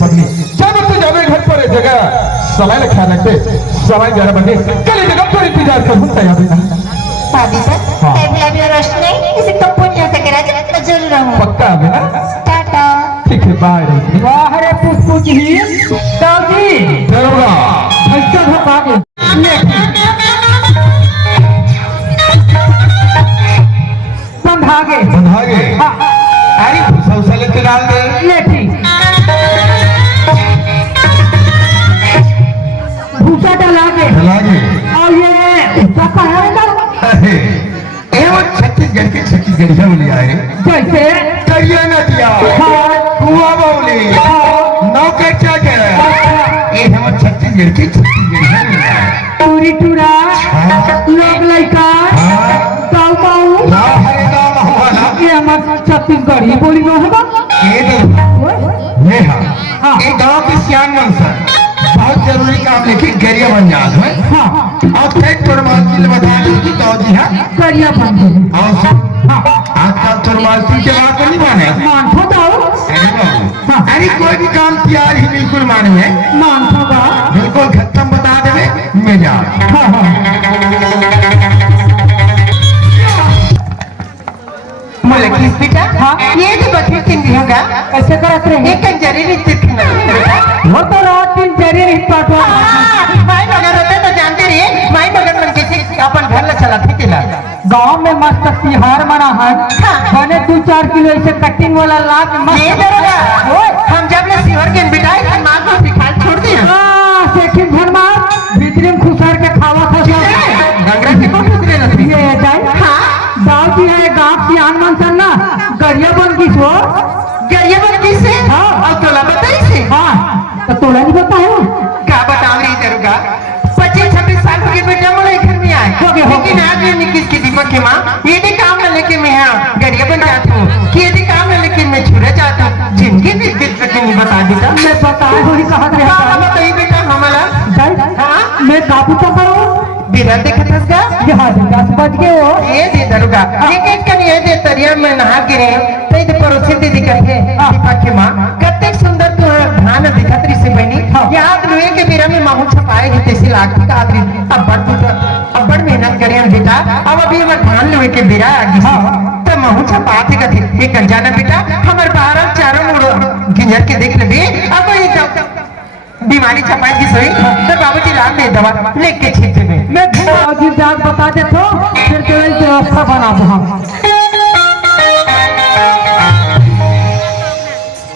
पगली जब तू जावे घर पर जगह समय लिखा रखते समय 11 बजे कल जगह पर इंतजार कर तैयार है भाभी सर अभी रोशनी नहीं इसे कंपनी से करा मैं जरूर रहूं पक्का है ना टाटा ठीक है बाय वाह रे पुष्पुच ही दादी जरूर अच्छा धपा के बंधागे हाँ अरे सौसले के डाल दे ये ठीक भूसा डालागे और ये उसका कहा है ना ये वो छत्तीसगढ़ के छत्तीसगढ़िया बोली आए जैसे करिया नदिया कुआ बोली नौकर चाकर ये है वो छत्तीसगढ़ की छत्तीसगढ़िया बोली आए टूरी टूरा लोग लड़का गाँव गाँव ये हमारे छत्तीसगढ़ी बोली में होगा ये हाँ ये गाँव की सियान मंसर बहुत जरूरी काम लेकिन गरिया बन जात है हाँ और खेत तोड़मालती ले बता दो कि दादी है करिया बन गई और हाँ आजकल तोड़मालती के बात नहीं माने मान थो दाओ अरे बाबू अरे कोई भी काम तैयार ही बिल्कुल माने में मान थो गा बिल्कुल खत्म बता देवे मैं जा हाँ हाँ मोले किस बेटा हाँ ये तो बकरी किंदी होगा ऐसे करत रहे एक कंजरी नहीं तिरखना वो तो रात दिन जरी नहीं पाटो माई मगर होते तो जानते रहिए माई मगर मन कैसे अपन घर ले चला थे किला गांव में मस्त तिहार मना है बने 2-4 किलो ऐसे कटिंग वाला ला के मस्त ये दरोगा हम जब ले सिवर के बिटाई तो मां को दिखाल छोड़ दिया हां सेठी घर मार भीतरी में खुसार के खावा था रंगरा के कौन उतरे न ये जाए हां गांव की है गांव की आन मन सन्ना गरिया बन की सो गरिया बन की से हां और तोला बताई से हां तो तोला नहीं बताओ क्या बताओ रे दरोगा 25-26 साल के बेटा मोले घर में आए लेकिन आज ये निकिस की दीपक की मां ये भी काम न लेके मैं यहां गरिया बन जाता हूं कि ये भी काम न लेके मैं छुरा जाता हूं जिनकी भी दिक्कत नहीं बता देता मैं बताए हो ही कहा रे हां बताइए बेटा हमारा जाए हां मैं काबू तो करो बिना देखत हसगा यहाँ 10 बज गए हो ये दे दरुगा एक एक कन ये दे तरिया में नहा गिरे ते दे परोसे दे दिखत है दीपक की मां कते सुंदर तू धान दिखत रही से बनी याद लोए के बेरा में माहू छपाए ही तेसी लाख का आदमी अब बड़ मेहनत करे हम बेटा अब अभी हमर धान लोए के बेरा आगी तो माहू छपा थे कथे ये कर जाना बेटा हमर बाहर चारों मुड़ गिंजर के देख लेबे अब ये बीमारी छपाई की सोई तो बाबूजी राम ने दवा लेके छीटे में मैं अजीब जाग बता दे तो फिर तेरी व्यवस्था बना दो हम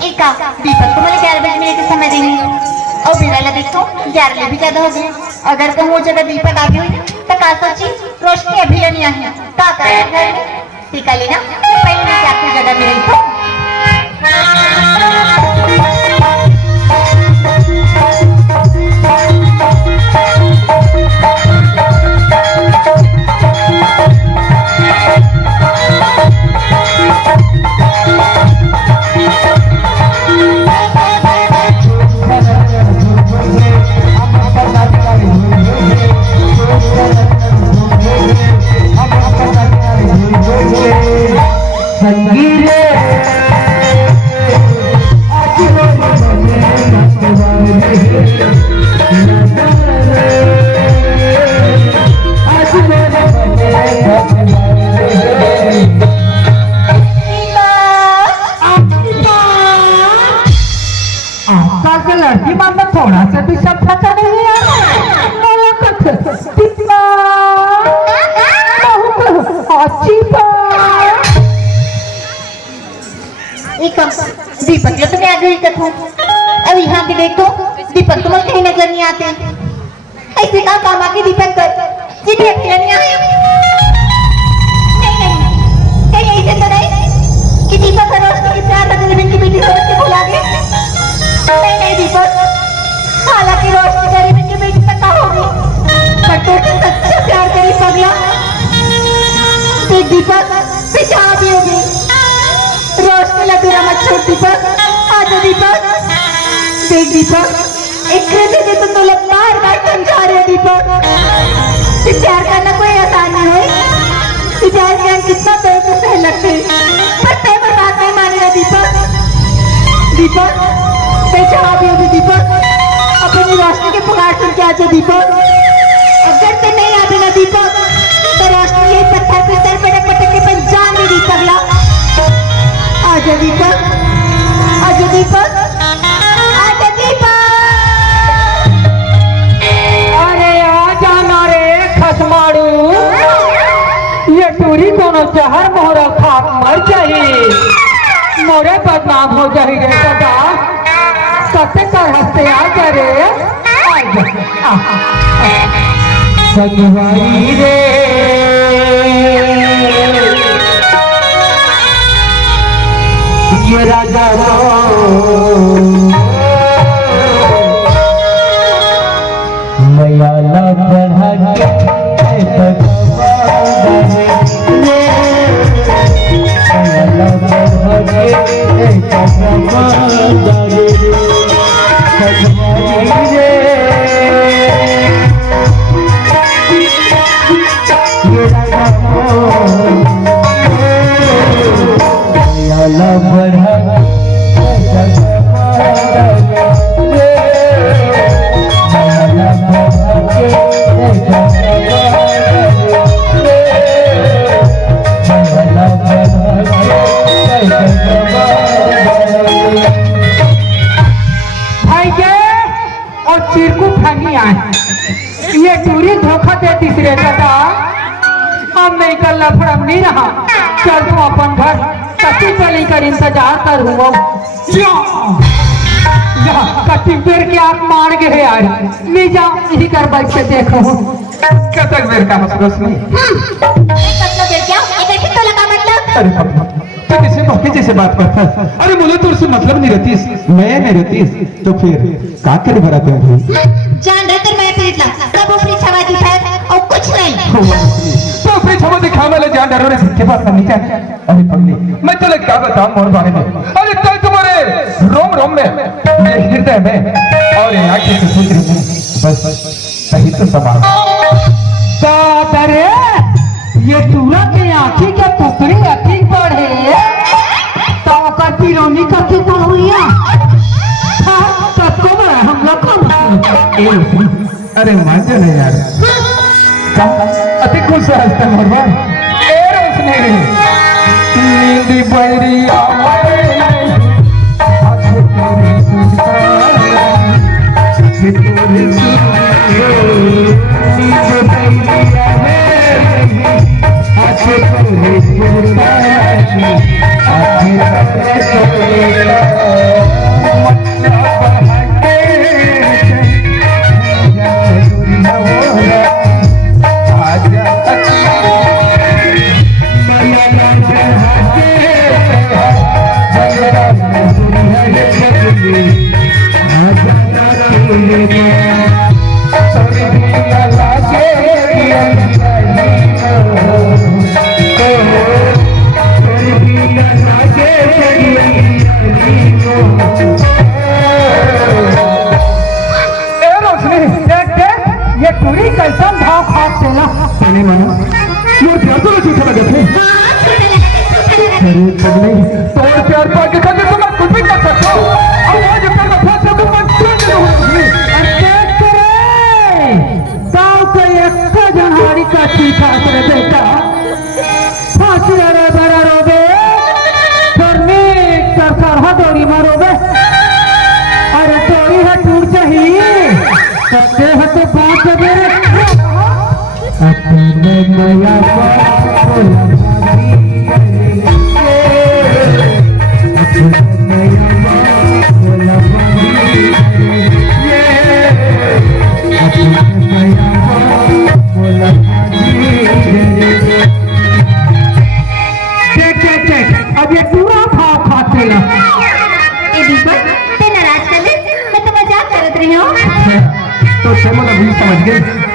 एका दीपक को मैंने 11 बजे के समय देंगे और बिना देखो 11 भी ज्यादा हो गए अगर कहूँ वो जगह दीपक आ गई तो का सोची रोशनी अभी नहीं आई का करे घर में टीका लेना पहले मैं क्या कुछ जगह मिली तो लड़की मान में थोड़ा सा भी सब खचा नहीं है दीपक ये तो मैं आगे ही कथूं अब यहाँ के देखो दीपक तुम्हें कहीं नजर नहीं आते ऐसे कहा काम आके दीपक कर सीधे अकेला नहीं आया नहीं कहीं ऐसे तो नहीं कि दीपक और रोशनी के प्यार बदल की बेटी समझ के भुला गए नहीं दीपक हालांकि रोशनी गरीब की बेटी पता होगी पर तो सच्चा प्यार करी पगला दीपक पिछा भी होगी रोशनी लगा मत छोड़ दीपक आजा दीपक देख दीपक एक दे तो तुम लोग बार बार समझा रहे दीपक प्यार करना कोई आसान नहीं है प्यार ज्ञान कितना तेज तो लगते पर ते पर बात नहीं मानेगा दीपक दीपक अरे जहाँ भी हो दीपक, अपनी रोशनी के पुकार सुन के आजा दीपक। अगर तो नहीं आवे ना दीपक, तो रोशनी यही पत्थर पे सर पटक पटक के बन जान दे दी पगला। आजा दीपक, आजा दीपक, आजा दीपक। अरे आ जाना रे खसमाड़ू, ये टूरी कोनो जहर मोहरा खाक मर जाही, मोरे बदनाम हो जाही रे सदा। कते कर हंसते आ जा रे, आ सगवाई रे ये राजा मयाला बढ़ा ये टूरी धोखा देती रे दादा। हम नहीं कर लफड़म नहीं रहा, चल तू अपन घर कति पली कर इंतजार कर हुआ। कति बेर के आप मार गए यार, नहीं जा यही कर बैठ के देखो कतक बेर का रोशनी। अरे तो किसी मौके जैसे बात करता है। अरे मुझे तो उससे मतलब नहीं रहती, मैं नहीं रहती तो फिर का करे बराते हैं जान रहते मैं पीटला सब ऊपरी छवा दिखा और कुछ नहीं। तो ऊपरी छवा दिखा वाले जान डरो रे सबके बात करनी चाहिए। अरे पगली मैं चले क्या बताऊं मोर बारे में। अरे तो तुम्हारे रोम रोम में ये हृदय में और ये आंखें से सोच रही हूं बस सही तो सवाल दादरे ये टूरा के आंखी के पुतरी अति पढ़े तो करती रोनी करती पढ़िया सबको बड़ा हम लोग को। अरे मान जा नहीं यार अति खुश है हंसते मरवा उसने नींद बढ़िया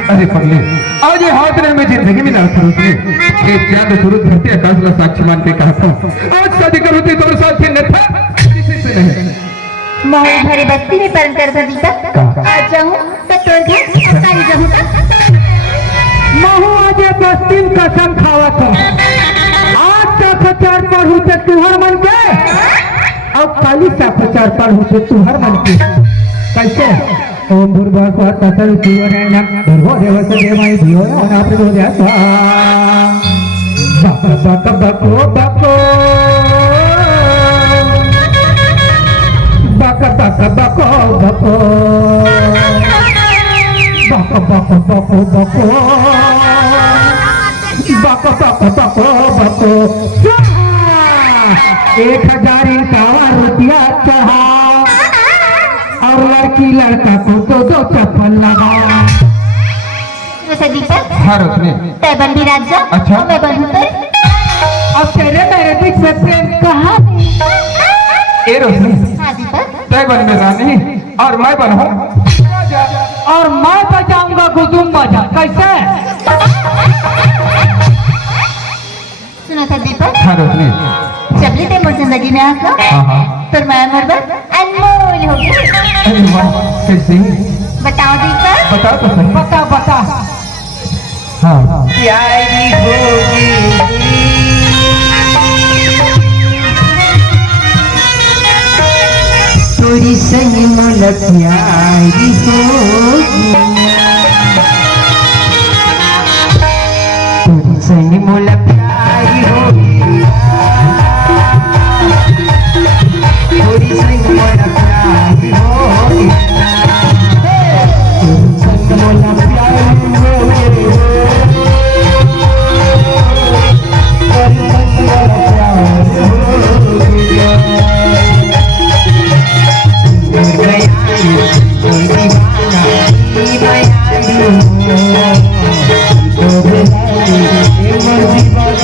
अरे पगले आज ये हाथ में जिंदगी में ना उसने एक याद जरूर धरती आकाश का साक्षी मान के कहा था आज शादी करोती तो साथ ही न था किसी से नहीं। मैं घरे बस्ती में परन कर दीपक आज जाऊं तो तोर घर अकाली जाऊं महू आज बस्ती में कसम खावा था आज तक चार पढ़ू तक तुहर मन के अब खाली सा प्रचार पर होते तुहर मन के कैसे ओम भूर्भुवः तत्सवितुर्वरेण्यं भर्गो देवस्य धीमहि धियो यो नः प्रचोदयात् बक बको बको बक बक बको बको बक बक बको बको बक बक बको बको 1051 रुपया चढ़ा और लड़की लड़का को दो चप्पल लगा। वैसे दीपक हाँ रोशनी तय बन भी राजा अच्छा। और मैं बनूं तो अब तेरे मेरे बीच में प्रेम कहाँ ए रोशनी हाँ दीपक तय बन में रानी और मैं बन हूँ और मैं बजाऊंगा गुदुम बाजा कैसे? सुना था दीपक हाँ रोशनी जब ले मोर जिंदगी में आस हाँ हाँ तो मैं मोर अनमोल हो गई। अरे वाह कैसे बताओ दीपक बता तो सही बता बता हाँ प्यारी होगी थोड़ी सही मोल प्यारी होगी थोड़ी सही मोल प्यारी होगी थोड़ी सही मोल प्यारी होगी थोड़ी सही मोल प्यारी होगी थोड़ी सही मोल प्यारी होगी दीवाना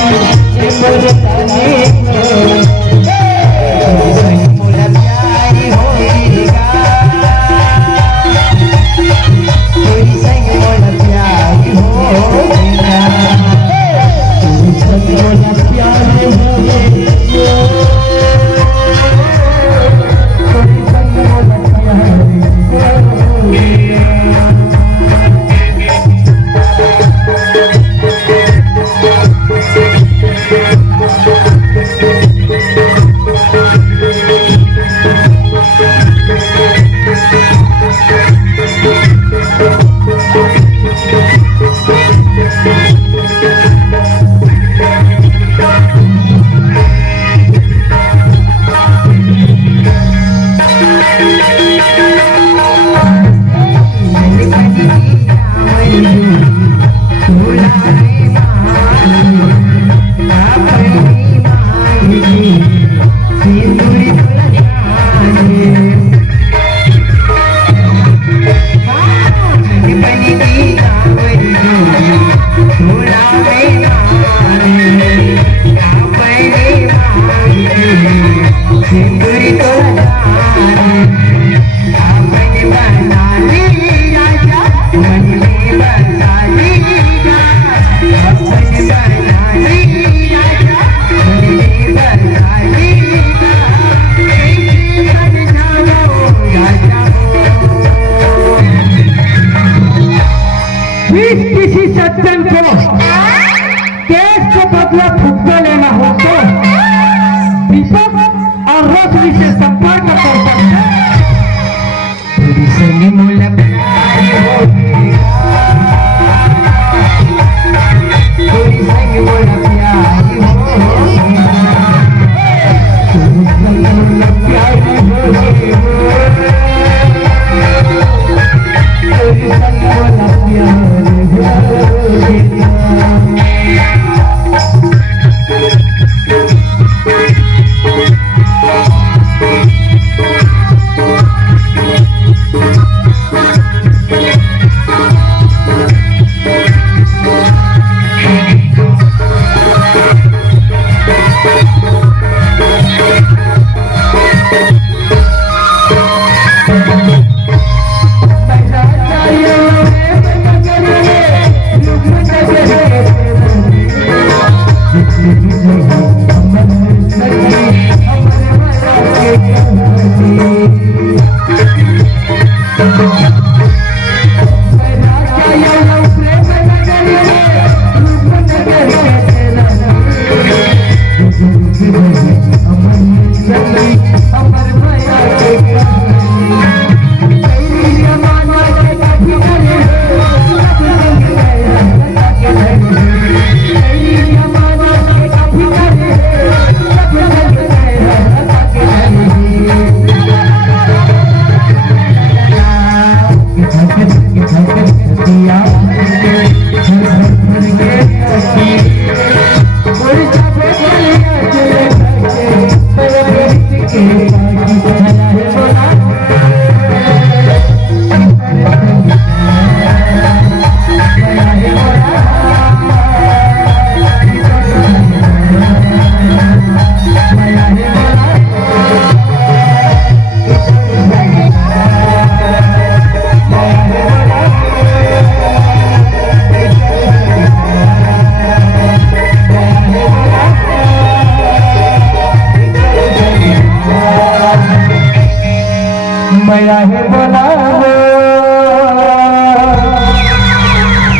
मैं आहे बोलावो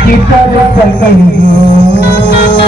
कितर सकई हो